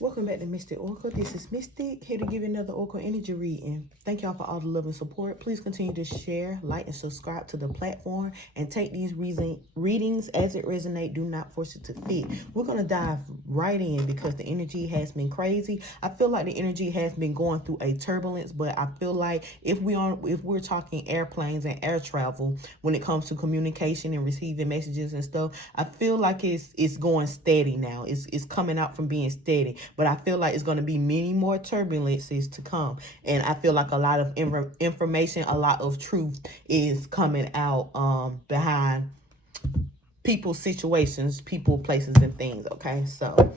Welcome back to Mystic Oracle. This is Mystic, here to give you another Oracle energy reading. Thank y'all for all the love and support. Please continue to share, like, and subscribe to the platform, and take these readings as it resonates. Do not force it to fit. We're going to dive right in because the energy has been crazy. I feel like the energy has been going through a turbulence, but I feel like if we're talking airplanes and air travel, when it comes to communication and receiving messages and stuff, I feel like it's going steady now. It's coming out from being steady. But I feel like it's going to be many more turbulences to come. And I feel like a lot of information, a lot of truth is coming out behind people's situations, people, places, and things. Okay, so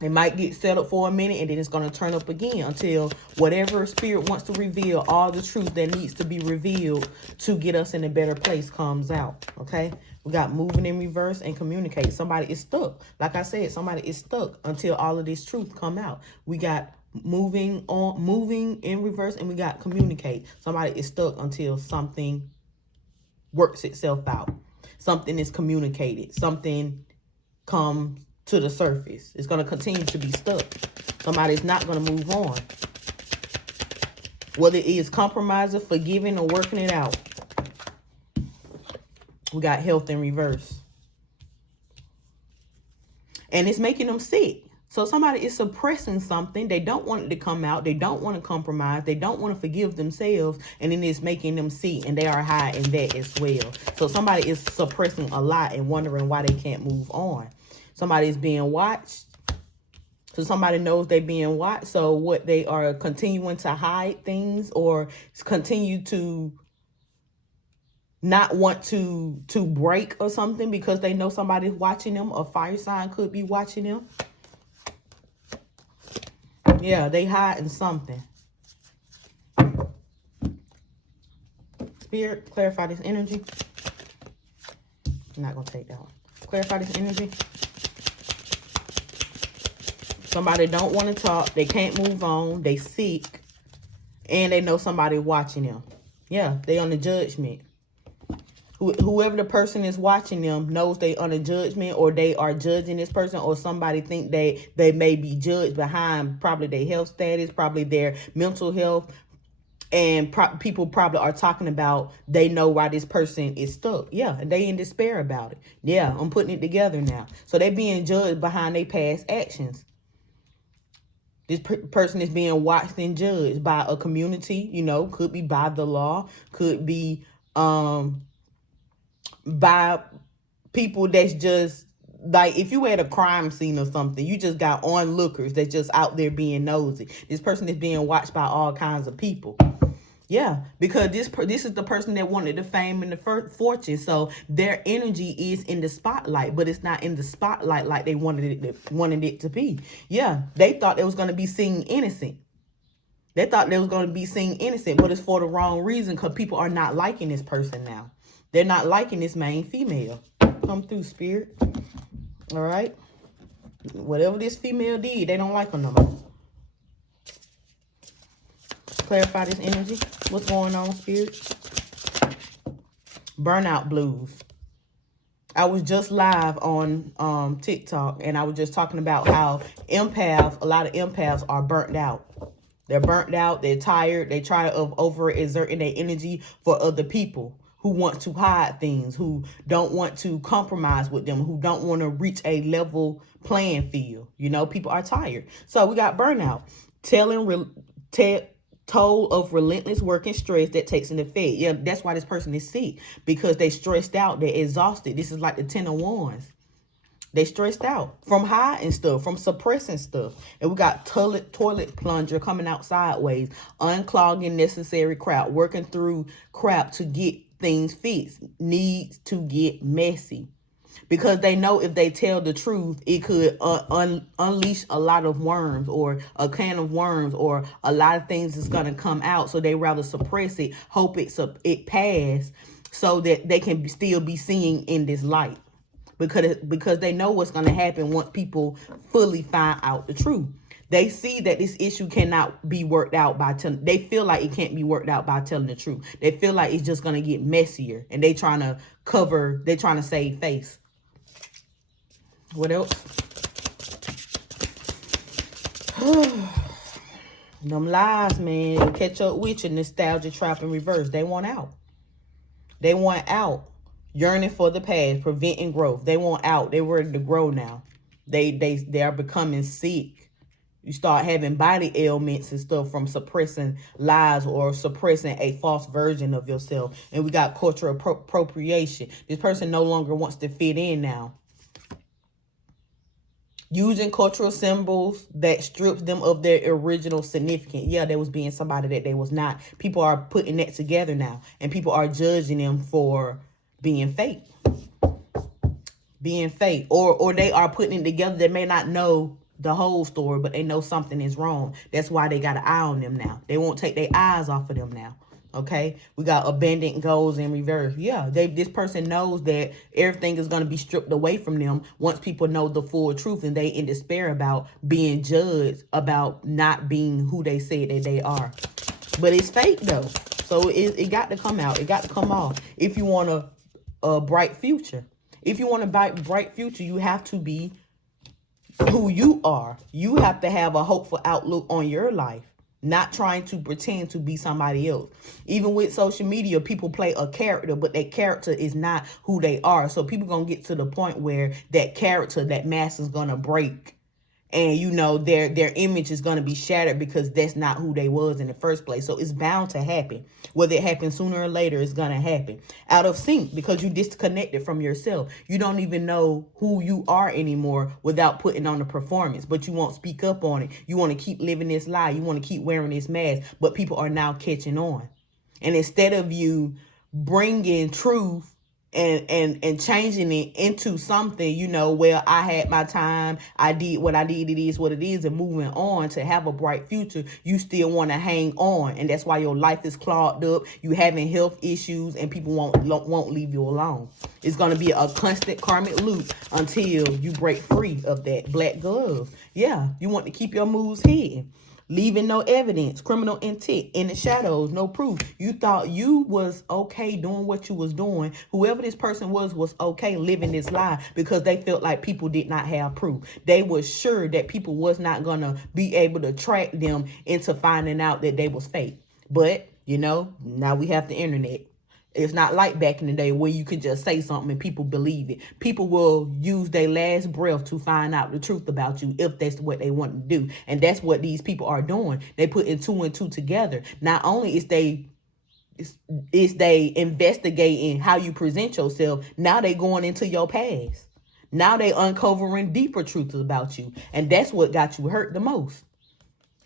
it might get settled for a minute and then it's going to turn up again until whatever spirit wants to reveal all the truth that needs to be revealed to get us in a better place comes out. Okay, we got moving in reverse and communicate. Somebody is stuck. Like I said, somebody is stuck until all of this truth come out. We got moving in reverse, and we got communicate. Somebody is stuck until something works itself out. Something is communicated. Something comes to the surface. It's going to continue to be stuck. Somebody's not going to move on. Whether it is compromising, forgiving, or working it out. We got health in reverse. And it's making them sick. So somebody is suppressing something. They don't want it to come out. They don't want to compromise. They don't want to forgive themselves. And then it's making them sick. And they are high in that as well. So somebody is suppressing a lot and wondering why they can't move on. Somebody is being watched. So somebody knows they're being watched. So what, they are continuing to hide things or continue to not want to break or something because they know somebody's watching them. A fire sign could be watching them. Yeah, they hiding something. Spirit, clarify this energy. I'm not going to take that one. Clarify this energy. Somebody don't want to talk. They can't move on. They sick. And they know somebody watching them. Yeah, they on the judgment. Whoever the person is watching them knows they on a judgment, or they are judging this person, or somebody think they may be judged behind probably their health status, probably their mental health. And people probably are talking about they know why this person is stuck. Yeah, and they in despair about it. Yeah, I'm putting it together now. So they being judged behind their past actions. This person is being watched and judged by a community, you know, could be by the law, could be by people that's just, like, if you at a crime scene or something, you just got onlookers that's just out there being nosy. This person is being watched by all kinds of people. Yeah, because this is the person that wanted the fame and the fortune. So their energy is in the spotlight, but it's not in the spotlight like they wanted it to be. Yeah, they thought they was going to be seen innocent. They thought they was going to be seen innocent, but it's for the wrong reason because people are not liking this person now. They're not liking this main female. Come through, spirit. All right. Whatever this female did, they don't like her no more. Clarify this energy. What's going on, spirit? Burnout blues. I was just live on TikTok, and I was just talking about how a lot of empaths are burnt out. They're burnt out. They're tired. They try to overexert their energy for other people who want to hide things, who don't want to compromise with them, who don't want to reach a level playing field. You know, people are tired. So we got burnout. Toll of relentless work and stress that takes an effect. Yeah, that's why this person is sick, because they stressed out. They're exhausted. This is like the 10 of Wands. They stressed out from hiding stuff, from suppressing stuff. And we got toilet plunger coming out sideways, unclogging necessary crap, working through crap to get things fixed, needs to get messy. Because they know if they tell the truth, it could unleash a lot of worms, or a can of worms, or a lot of things is going to come out. So they rather suppress it, hope it pass, so that they can still be seen in this light. Because they know what's going to happen once people fully find out the truth. They see that this issue cannot be worked out by telling. They feel like it can't be worked out by telling the truth. They feel like it's just going to get messier, and they trying to cover. They trying to save face. What else? Them lies, man, it'll catch up with you. Nostalgia trap in reverse. They want out. They want out. Yearning for the past, preventing growth. They want out. They ready to grow now. They are becoming sick. You start having body ailments and stuff from suppressing lies or suppressing a false version of yourself. And we got cultural appropriation. This person no longer wants to fit in now. Using cultural symbols that strips them of their original significance. Yeah, they was being somebody that they was not. People are putting that together now. And people are judging them for being fake. Being fake. Or they are putting it together. They may not know the whole story, but they know something is wrong. That's why they got an eye on them now. They won't take their eyes off of them now. Okay, we got abandoned goals in reverse. Yeah, this person knows that everything is going to be stripped away from them once people know the full truth, and they in despair about being judged about not being who they say that they are. But it's fake though, so it got to come out. It got to come off. If you want a bright future, if you want a bright future, you have to be who you are. You have to have a hopeful outlook on your life. Not trying to pretend to be somebody else. Even with social media, people play a character, but that character is not who they are. So people going to get to the point where that character, that mask is going to break. And, you know, their image is going to be shattered because that's not who they was in the first place. So it's bound to happen. Whether it happens sooner or later, it's going to happen. Out of sync because you disconnected from yourself. You don't even know who you are anymore without putting on a performance. But you won't speak up on it. You want to keep living this lie. You want to keep wearing this mask. But people are now catching on. And instead of you bringing truth and changing it into something, you know, where I had my time, I did what I did, it is what it is, and moving on to have a bright future, you still want to hang on. And that's why your life is clogged up. You having health issues and people won't leave you alone. It's going to be a constant karmic loop until you break free of that black glove. Yeah, you want to keep your moves hidden. Leaving no evidence, criminal intent, in the shadows, no proof. You thought you was okay doing what you was doing. Whoever this person was okay living this lie because they felt like people did not have proof. They were sure that people was not going to be able to track them into finding out that they was fake. But, you know, now we have the internet. It's not like back in the day where you could just say something and people believe it. People will use their last breath to find out the truth about you if that's what they want to do. And that's what these people are doing. They putting two and two together. Not only is they investigating how you present yourself, now they going into your past. Now they uncovering deeper truths about you. And that's what got you hurt the most.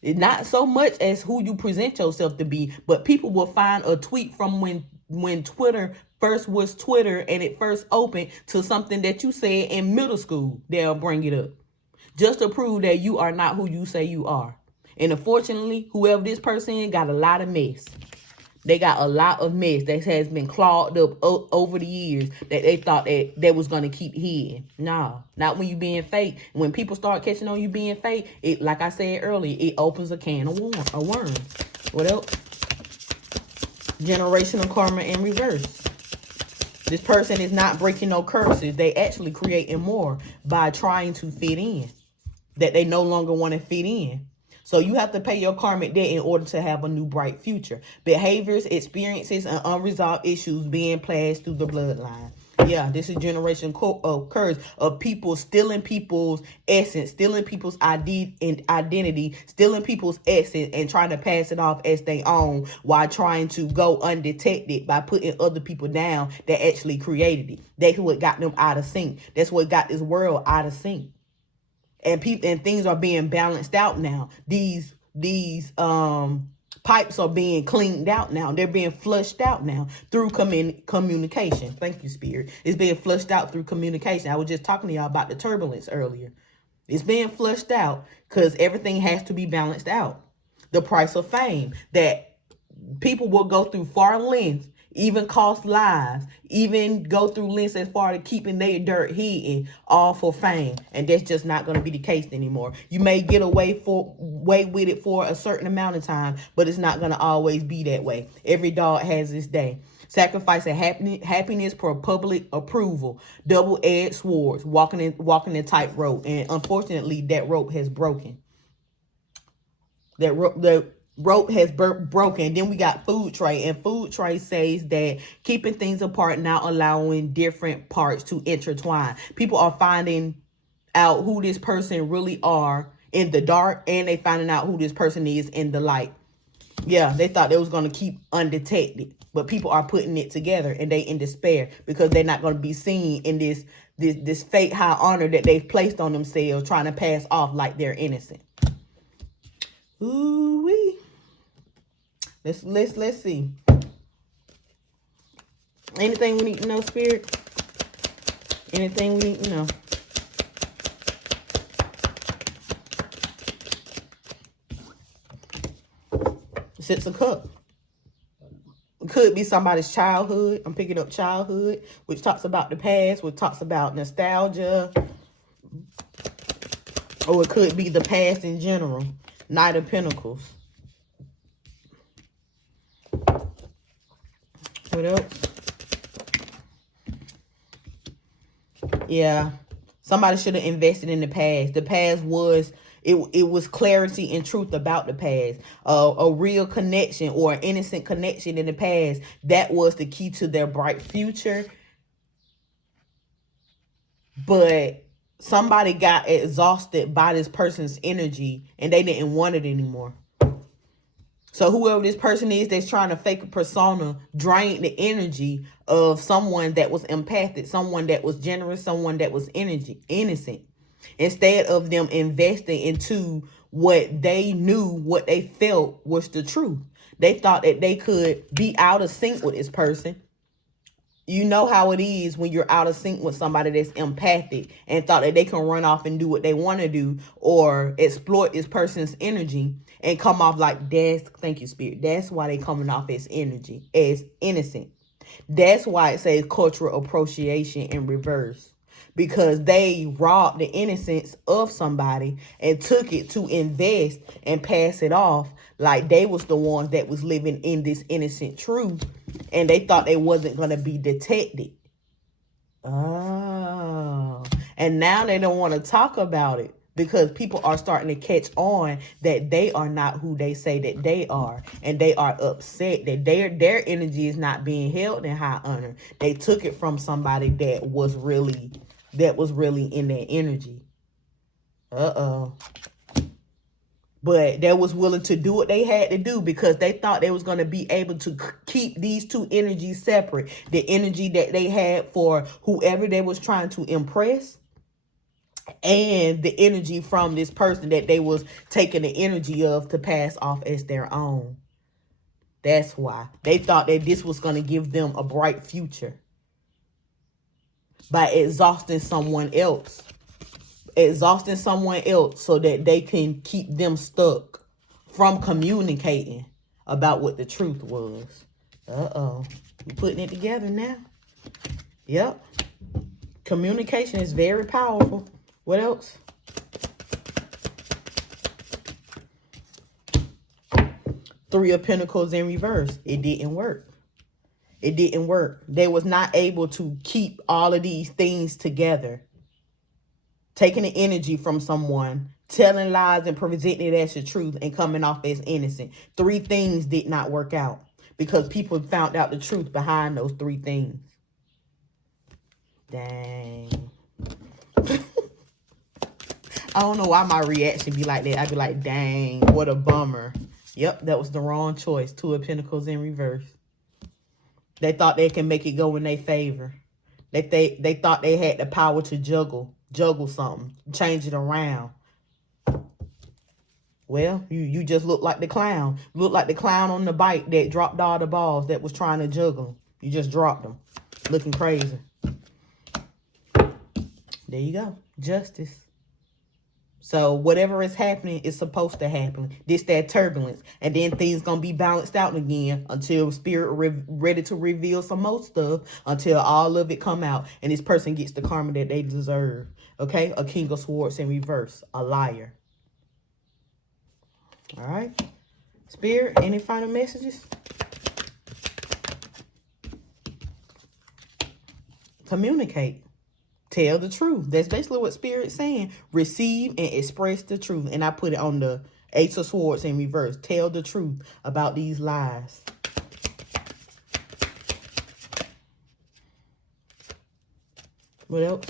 It's not so much as who you present yourself to be, but people will find a tweet from when Twitter first was Twitter and it first opened to something that you said in middle school. They'll bring it up just to prove that you are not who you say you are. And unfortunately, whoever this person is got a lot of mess. They got a lot of mess that has been clogged up over the years that they thought that they was going to keep hidden. Nah, not when you being fake. When people start catching on you being fake, it, like I said earlier, it opens a can of worms. What else? Generational karma in reverse. This person is not breaking no curses. They actually creating more by trying to fit in. That they no longer want to fit in. So you have to pay your karmic debt in order to have a new bright future. Behaviors, experiences, and unresolved issues being passed through the bloodline. Yeah, this is generation curse of people stealing people's essence, stealing people's identity, stealing people's essence, and trying to pass it off as their own while trying to go undetected by putting other people down that actually created it. That's what got them out of sync. That's what got this world out of sync. And people and things are being balanced out now. These pipes are being cleaned out now. They're being flushed out now through communication. Thank you, Spirit. It's being flushed out through communication. I was just talking to y'all about the turbulence earlier. It's being flushed out because everything has to be balanced out. The price of fame, that people will go through far lengths, even cost lives, even go through lengths as far as keeping their dirt hidden, all for fame. And that's just not going to be the case anymore. You may get away with it for a certain amount of time, but it's not going to always be that way. Every dog has its day. Sacrificing happiness for public approval, double-edged swords, walking the tightrope, and unfortunately, that rope has broken. The rope has broken. Then we got food tray, and food tray says that keeping things apart, not allowing different parts to intertwine. People are finding out who this person really are in the dark, and they finding out who this person is in the light. Yeah, they thought they was going to keep undetected, but people are putting it together, and they in despair because they're not going to be seen in this fake high honor that they've placed on themselves, trying to pass off like they're innocent. Ooh wee. Let's see. Anything we need to know, Spirit? Anything we need to know? Six of Cups. Could be somebody's childhood. I'm picking up childhood, which talks about the past, which talks about nostalgia. Or it could be the past in general. Knight of Pentacles. What else? Yeah. Somebody should have invested in the past. The past was... It was clarity and truth about the past. A real connection or an innocent connection in the past. That was the key to their bright future. But somebody got exhausted by this person's energy and they didn't want it anymore. So whoever this person is that's trying to fake a persona drained the energy of someone that was empathic, someone that was generous, someone that was innocent. Instead of them investing into what they knew, what they felt was the truth. They thought that they could be out of sync with this person. You know how it is when you're out of sync with somebody that's empathic and thought that they can run off and do what they want to do or exploit this person's energy and come off like thank you, Spirit. That's why they coming off as energy, as innocent. That's why it says cultural appropriation in reverse. Because they robbed the innocence of somebody and took it to invest and pass it off like they was the ones that was living in this innocent truth, and they thought they wasn't going to be detected. Oh, and now they don't want to talk about it because people are starting to catch on that they are not who they say that they are, and they are upset that their energy is not being held in high honor. They took it from somebody that was really in their energy. But they was willing to do what they had to do because they thought they was going to be able to keep these two energies separate. The energy that they had for whoever they was trying to impress, and the energy from this person that they was taking the energy of to pass off as their own. That's why they thought that this was going to give them a bright future by exhausting someone else so that they can keep them stuck from communicating about what the truth was. You putting it together now? Yep. Communication is very powerful. What else? Three of Pentacles in reverse. It didn't work. It didn't work. They was not able to keep all of these things together. Taking the energy from someone, telling lies and presenting it as the truth and coming off as innocent. Three things did not work out because people found out the truth behind those three things. Dang. I don't know why my reaction be like that. I'd be like, dang, what a bummer. Yep, that was the wrong choice. Two of Pentacles in reverse. They thought they can make it go in their favor. They thought they had the power to juggle something, change it around. Well, you just look like the clown. Look like the clown on the bike that dropped all the balls that was trying to juggle them. You just dropped them. Looking crazy. There you go. Justice. So whatever is happening is supposed to happen. This, that turbulence. And then things going to be balanced out again until Spirit ready to reveal some more stuff, until all of it come out and this person gets the karma that they deserve. Okay? A King of Swords in reverse. A liar. All right? Spirit, any final messages? Communicate. Tell the truth. That's basically what Spirit's saying. Receive and express the truth. And I put it on the Ace of Swords in reverse. Tell the truth about these lies. What else?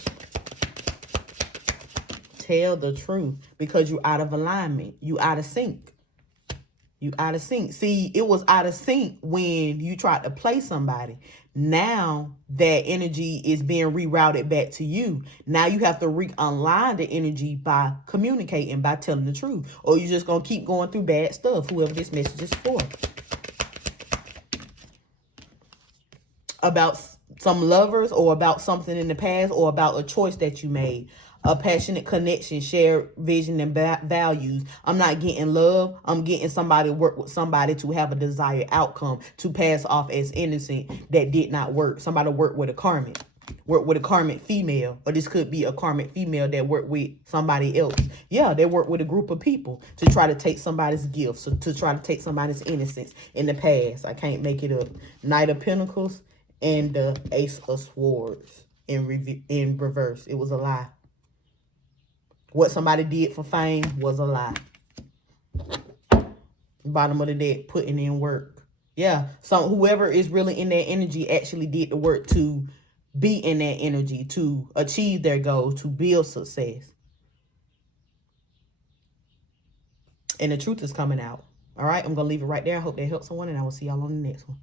Tell the truth, because you're out of alignment. You out of sync. You out of sync. See, it was out of sync when you tried to play somebody. Now that energy is being rerouted back to you. Now you have to realign the energy by communicating, by telling the truth. Or you're just going to keep going through bad stuff, whoever this message is for. About some lovers, or about something in the past, or about a choice that you made. A passionate connection, shared vision and values. I'm not getting love. I'm getting somebody to work with somebody to have a desired outcome, to pass off as innocent that did not work. Somebody work with a karmic. Work with a karmic female. Or this could be a karmic female that worked with somebody else. Yeah, they work with a group of people to try to take somebody's gifts, so to try to take somebody's innocence in the past. I can't make it up. Knight of Pentacles and the Ace of Swords in reverse. It was a lie. What somebody did for fame was a lie. Bottom of the deck, putting in work. Yeah, so whoever is really in that energy actually did the work to be in that energy, to achieve their goals, to build success. And the truth is coming out. All right, I'm going to leave it right there. I hope that helps someone, and I will see y'all on the next one.